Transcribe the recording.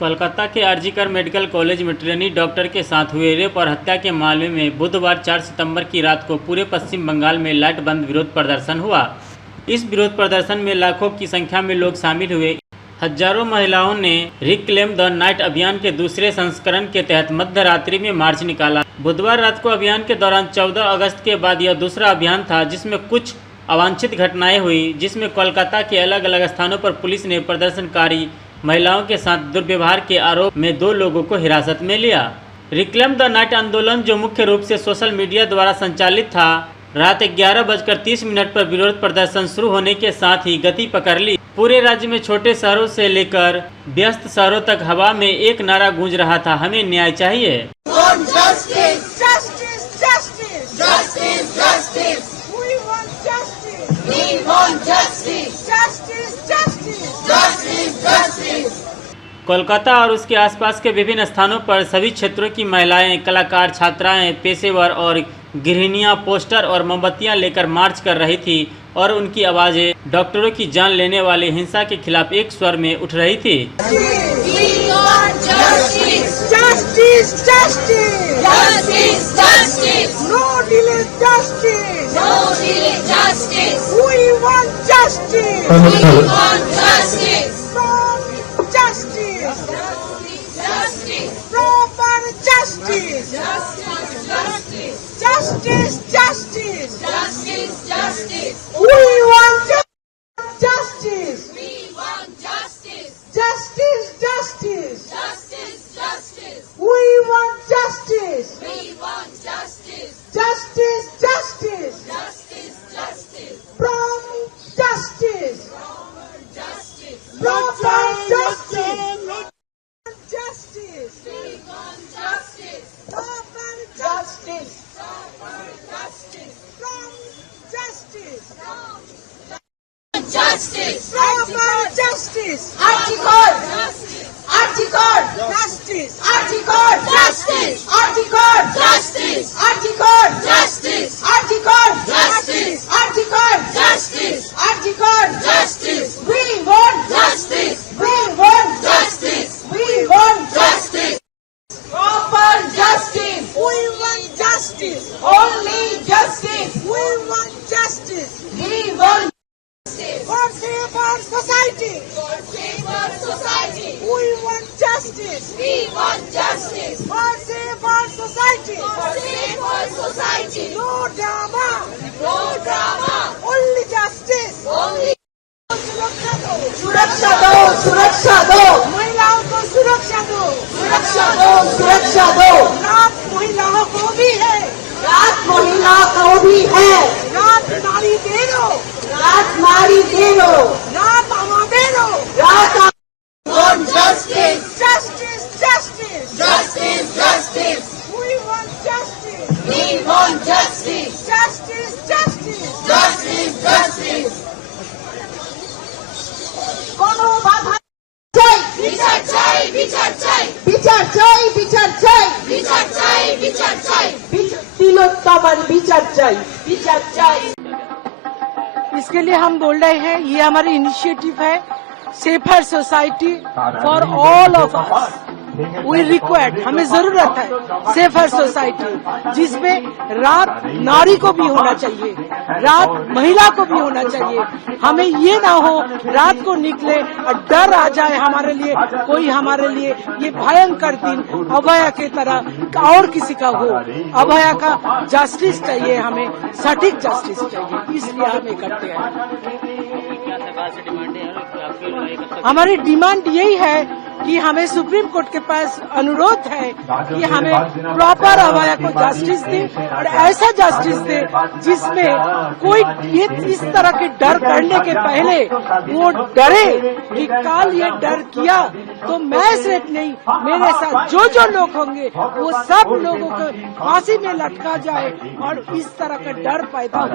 कोलकाता के RG Kar medical college में trainee doctor के साथ हुए रेप और हत्या के मामले में बुधवार 4 सितंबर की रात को पूरे पश्चिम बंगाल में लाइट बंद विरोध प्रदर्शन हुआ। इस विरोध प्रदर्शन में लाखों की संख्या में लोग शामिल हुए। हजारों महिलाओं ने रिक्लेम द नाइट अभियान के दूसरे संस्करण के तहत मध्य रात्रि में मार्च निकाला। बुधवार रात को अभियान के दौरान 14 अगस्त के बाद यह दूसरा अभियान था जिसमें कुछ अवांछित घटनाएं हुई, जिसमें कोलकाता के अलग अलग स्थानों पर पुलिस ने प्रदर्शनकारी महिलाओं के साथ दुर्व्यवहार के आरोप में 2 लोगों को हिरासत में लिया। रिक्लेम द नाइट आंदोलन, जो मुख्य रूप से सोशल मीडिया द्वारा संचालित था, रात 11:30 पर विरोध प्रदर्शन शुरू होने के साथ ही गति पकड़ ली। पूरे राज्य में छोटे शहरों से लेकर व्यस्त शहरों तक हवा में एक नारा गूंज रहा था, हमें न्याय चाहिए। कोलकाता और उसके आसपास के विभिन्न स्थानों पर सभी क्षेत्रों की महिलाएं, कलाकार, छात्राएं, पेशेवर और गृहिणियां पोस्टर और मोमबत्तियां लेकर मार्च कर रही थी और उनकी आवाजें डॉक्टरों की जान लेने वाली हिंसा के खिलाफ एक स्वर में उठ रही थी। सुरक्षा दो, महिलाओं को सुरक्षा दो, सुरक्षा दो। रात महिलाओं को भी है, रात महिलाओं को भी है। रात नारी दे दो, रात नारी दे दो, रात आवा दे दो, रात justice, justice, justice, justice, justice. We want justice. We want justice. Justice, justice, justice, justice. কোনো বাধা চাই, বিচার চাই, বিচার চাই, বিচার চাই, বিচার চাই, বিচার চাই, বিচার চাই, তিলোত্তমার বিচার চাই, বিচার চাই। इसके लिए हम बोल रहे हैं, ये हमारी इनिशिएटिव है, safer society for all of us. We required, हमें जरूरत है सेफर सोसाइटी जिसमें रात नारी को भी होना चाहिए, रात महिला को भी होना चाहिए। हमें ये ना हो रात को निकले और डर आ जाए हमारे लिए, कोई हमारे लिए ये भयंकर दिन अभया की तरह और किसी का हो। अभया का जस्टिस चाहिए, हमें सटीक जस्टिस चाहिए, इसलिए हम ये करते हैं। हमारी डिमांड यही है कि हमें सुप्रीम कोर्ट के पास अनुरोध है कि हमें प्रॉपर अभया को जस्टिस दे और ऐसा जस्टिस दे जिसमें कोई ये इस तरह के डर करने के पहले वो डरे कि कल ये डर किया तो मैं सिर्फ नहीं, मेरे साथ जो लोग होंगे वो सब लोगों को फांसी में लटका जाए और इस तरह का डर पैदा हो।